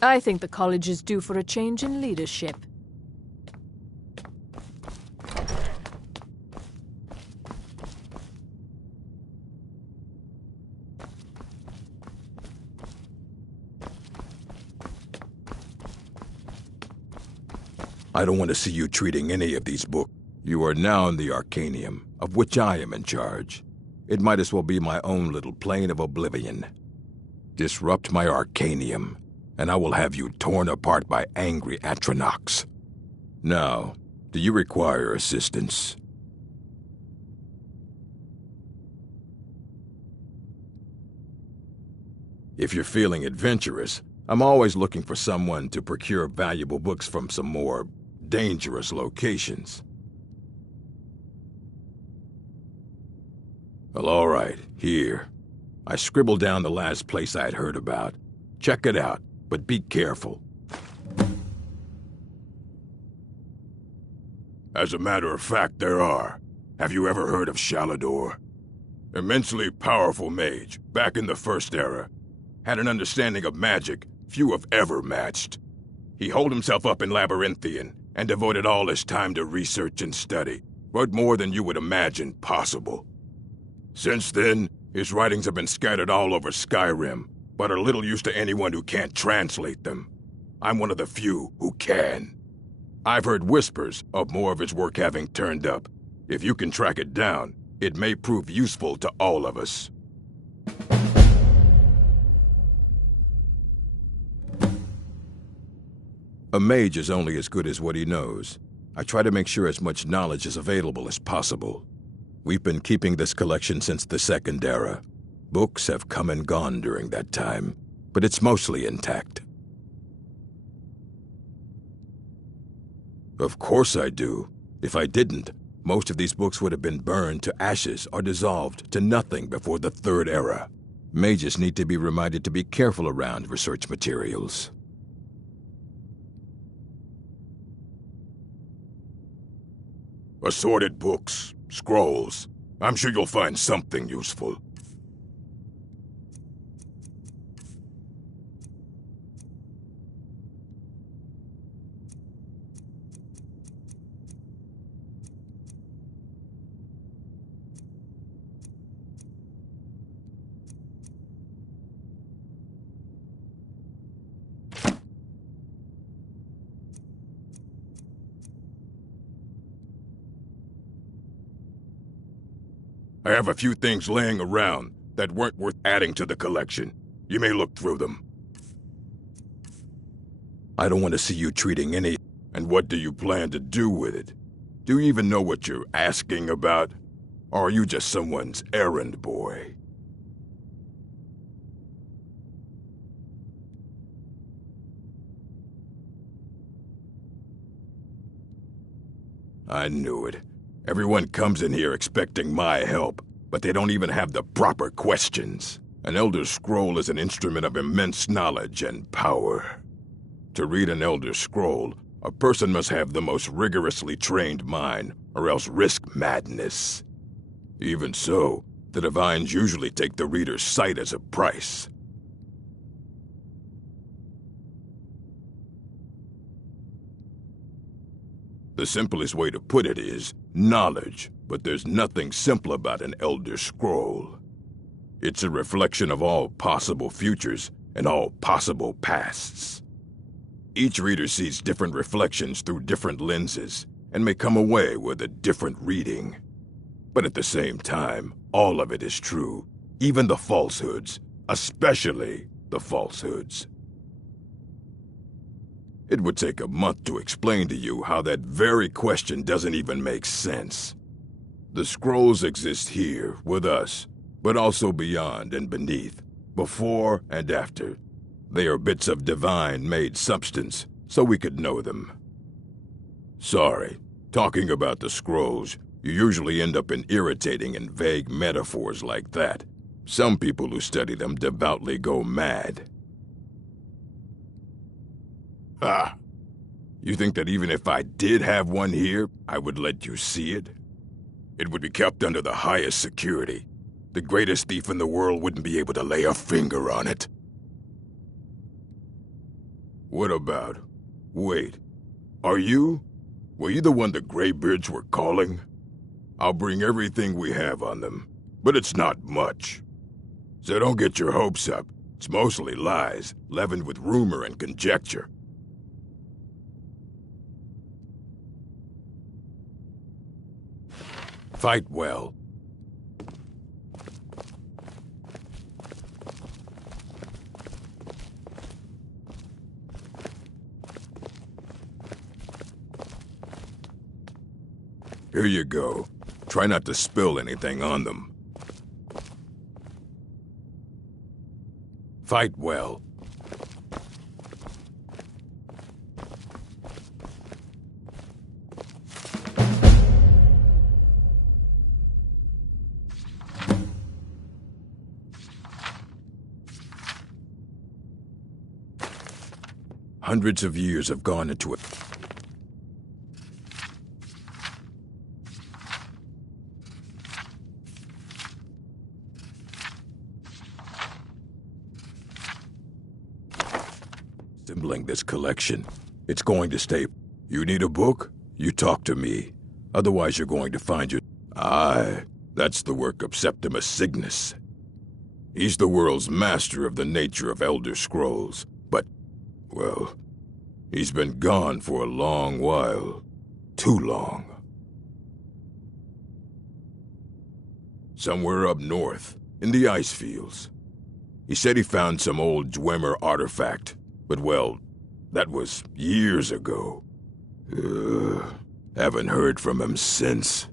I think the college is due for a change in leadership. I don't want to see you treating any of these books. You are now in the Arcanium, of which I am in charge. It might as well be my own little plane of oblivion. Disrupt my Arcanium, and I will have you torn apart by angry Atronachs. Now, do you require assistance? If you're feeling adventurous, I'm always looking for someone to procure valuable books from some more dangerous locations. Well, all right, here. I scribbled down the last place I'd heard about. Check it out, but be careful. As a matter of fact, there are. Have you ever heard of Shalador? Immensely powerful mage, back in the First Era. Had an understanding of magic few have ever matched. He holed himself up in Labyrinthian and devoted all his time to research and study, but more than you would imagine possible. Since then, his writings have been scattered all over Skyrim, but are little use to anyone who can't translate them. I'm one of the few who can. I've heard whispers of more of his work having turned up. If you can track it down, it may prove useful to all of us. A mage is only as good as what he knows. I try to make sure as much knowledge is available as possible. We've been keeping this collection since the Second Era. Books have come and gone during that time, but it's mostly intact. Of course I do. If I didn't, most of these books would have been burned to ashes or dissolved to nothing before the Third Era. Mages need to be reminded to be careful around research materials. Assorted books, scrolls. I'm sure you'll find something useful. I have a few things laying around that weren't worth adding to the collection. You may look through them. I don't want to see you treating any... And what do you plan to do with it? Do you even know what you're asking about? Or are you just someone's errand boy? I knew it. Everyone comes in here expecting my help, but they don't even have the proper questions. An Elder Scroll is an instrument of immense knowledge and power. To read an Elder Scroll, a person must have the most rigorously trained mind, or else risk madness. Even so, the Divines usually take the reader's sight as a price. The simplest way to put it is knowledge, but there's nothing simple about an Elder Scroll. It's a reflection of all possible futures and all possible pasts. Each reader sees different reflections through different lenses and may come away with a different reading. But at the same time, all of it is true, even the falsehoods, especially the falsehoods. It would take a month to explain to you how that very question doesn't even make sense. The scrolls exist here, with us, but also beyond and beneath, before and after. They are bits of divine-made substance, so we could know them. Sorry, talking about the scrolls, you usually end up in irritating and vague metaphors like that. Some people who study them devoutly go mad. Ah, you think that even if I did have one here, I would let you see it? It would be kept under the highest security. The greatest thief in the world wouldn't be able to lay a finger on it. What about? Wait. Are you? Were you the one the Greybeards were calling? I'll bring everything we have on them, but it's not much. So don't get your hopes up. It's mostly lies, leavened with rumor and conjecture. Fight well. Here you go. Try not to spill anything on them. Fight well. Hundreds of years have gone into it. Assembling this collection. It's going to stay. You need a book? You talk to me. Otherwise you're going to find your... Aye, that's the work of Septimus Cygnus. He's the world's master of the nature of Elder Scrolls, but, well, he's been gone for a long while. Too long. Somewhere up north, in the ice fields. He said he found some old Dwemer artifact. But, well, that was years ago. Haven't heard from him since.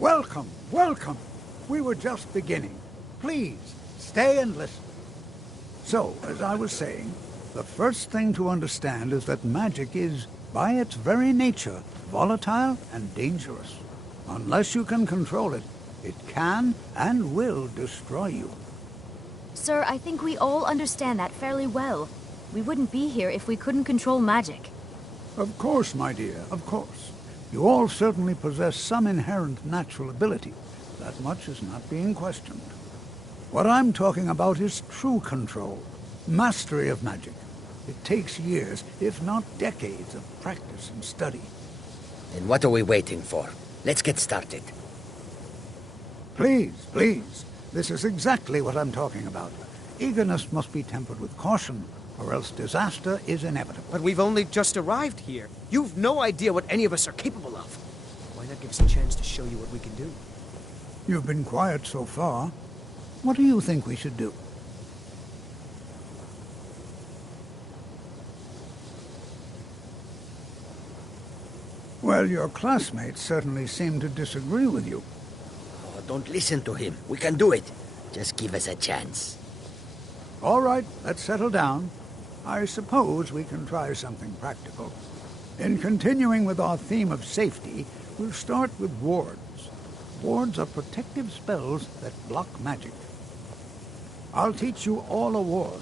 Welcome, welcome. We were just beginning. Please, stay and listen. So, as I was saying, the first thing to understand is that magic is, by its very nature, volatile and dangerous. Unless you can control it, it can and will destroy you. Sir, I think we all understand that fairly well. We wouldn't be here if we couldn't control magic. Of course, my dear, of course. You all certainly possess some inherent natural ability. That much is not being questioned. What I'm talking about is true control, mastery of magic. It takes years, if not decades, of practice and study. And what are we waiting for? Let's get started. Please, please. This is exactly what I'm talking about. Eagerness must be tempered with caution, or else disaster is inevitable. But we've only just arrived here. You've no idea what any of us are capable of. Why not give us a chance to show you what we can do? You've been quiet so far. What do you think we should do? Well, your classmates certainly seem to disagree with you. Oh, don't listen to him. We can do it. Just give us a chance. All right, let's settle down. I suppose we can try something practical. In continuing with our theme of safety, we'll start with wards. Wards are protective spells that block magic. I'll teach you all a ward,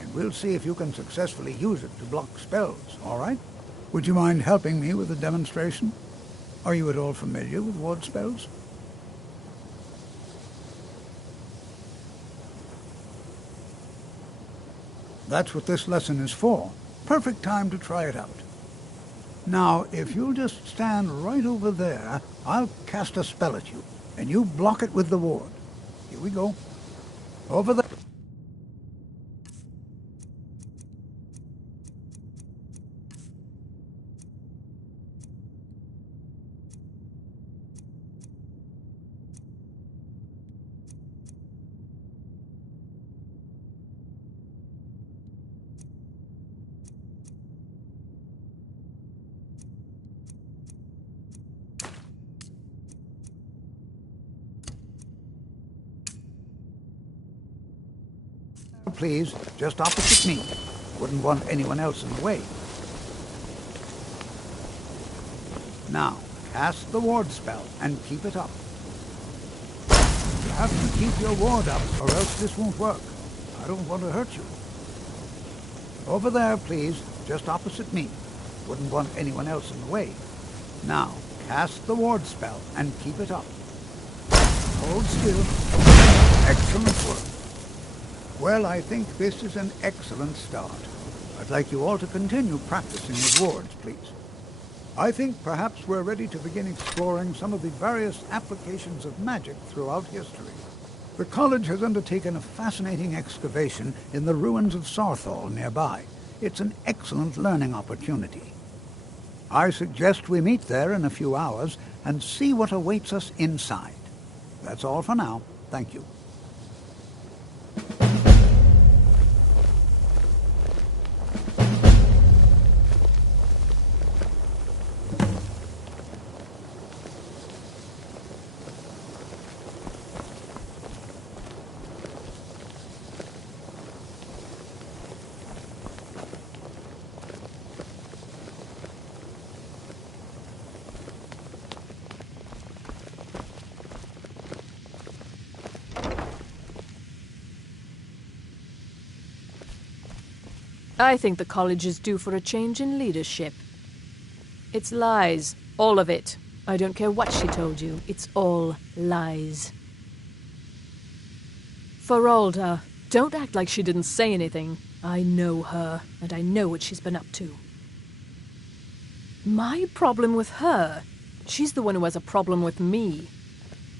and we'll see if you can successfully use it to block spells, all right? Would you mind helping me with a demonstration? Are you at all familiar with ward spells? That's what this lesson is for. perfect time to try it out. Now, if you'll just stand right over there, I'll cast a spell at you, and you block it with the ward. Here we go. Over there. Please, just opposite me. Wouldn't want anyone else in the way. Now, cast the ward spell and keep it up. You have to keep your ward up or else this won't work. I don't want to hurt you. Over there, please, just opposite me. Wouldn't want anyone else in the way. Now, cast the ward spell and keep it up. Hold still. Excellent work. Well, I think this is an excellent start. I'd like you all to continue practicing with wards, please. I think perhaps we're ready to begin exploring some of the various applications of magic throughout history. The college has undertaken a fascinating excavation in the ruins of Sarthal nearby. It's an excellent learning opportunity. I suggest we meet there in a few hours and see what awaits us inside. That's all for now. Thank you. I think the college is due for a change in leadership. It's lies. All of it. I don't care what she told you. It's all lies. Feralda, don't act like she didn't say anything. I know her, and I know what she's been up to. My problem with her? She's the one who has a problem with me.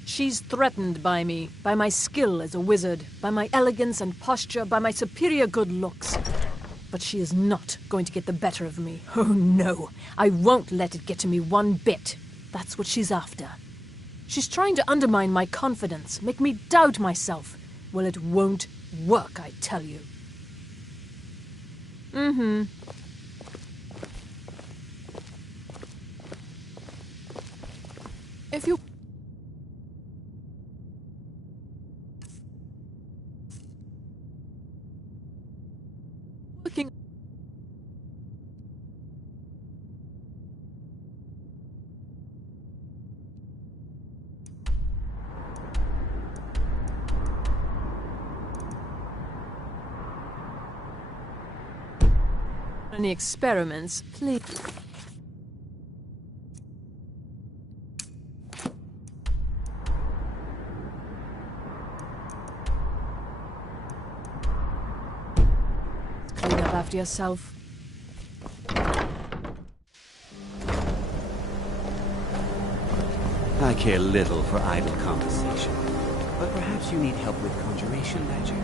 She's threatened by me, by my skill as a wizard, by my elegance and posture, by my superior good looks. But she is not going to get the better of me. Oh no, I won't let it get to me one bit. That's what she's after. She's trying to undermine my confidence, make me doubt myself. Well, it won't work, I tell you. If you... Looking... Any experiments, please... Clean up after yourself. I care little for idle conversation, but perhaps you need help with conjuration magic.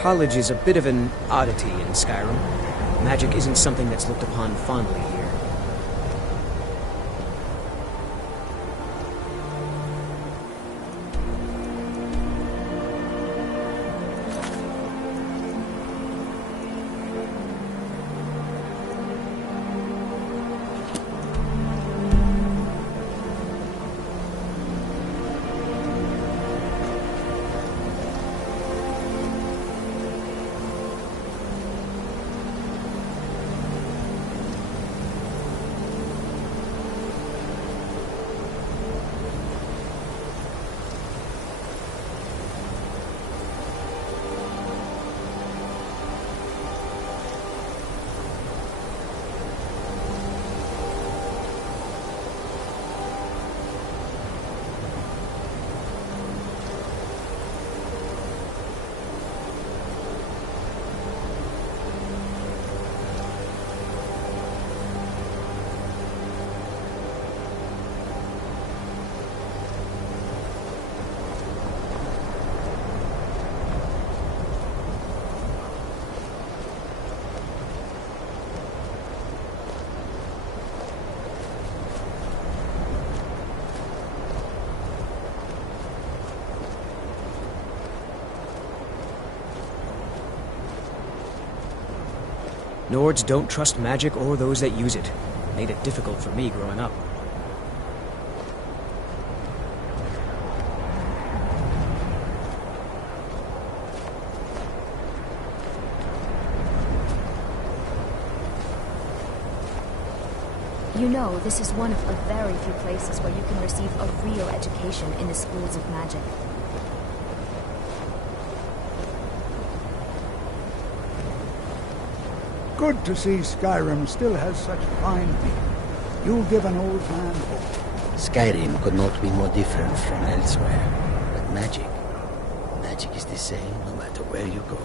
College is a bit of an oddity in Skyrim. Magic isn't something that's looked upon fondly here. Nords don't trust magic or those that use it. Made it difficult for me growing up. You know, this is one of a very few places where you can receive a real education in the schools of magic. Good to see Skyrim still has such fine people. You'll give an old man hope. Skyrim could not be more different from elsewhere. But magic is the same no matter where you go.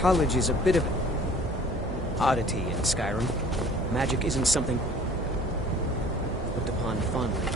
college is a bit of oddity in Skyrim. Magic isn't something looked upon fondly.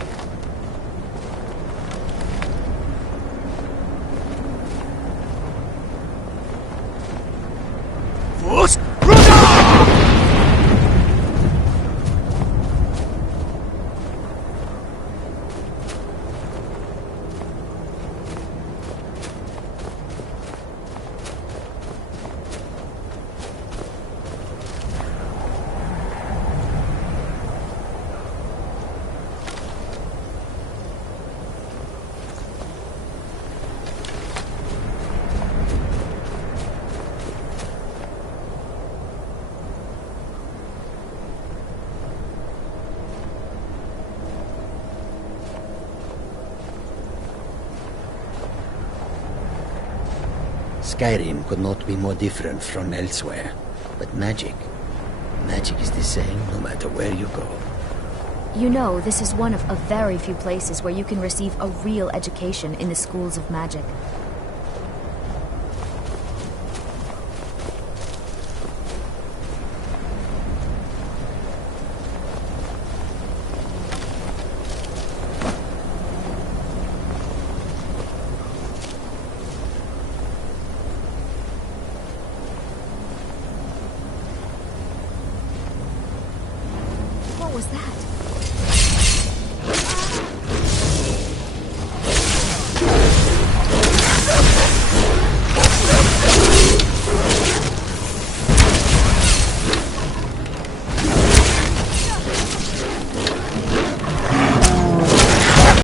Skyrim could not be more different from elsewhere. But magic is the same no matter where you go. You know, this is one of a very few places where you can receive a real education in the schools of magic. What was that?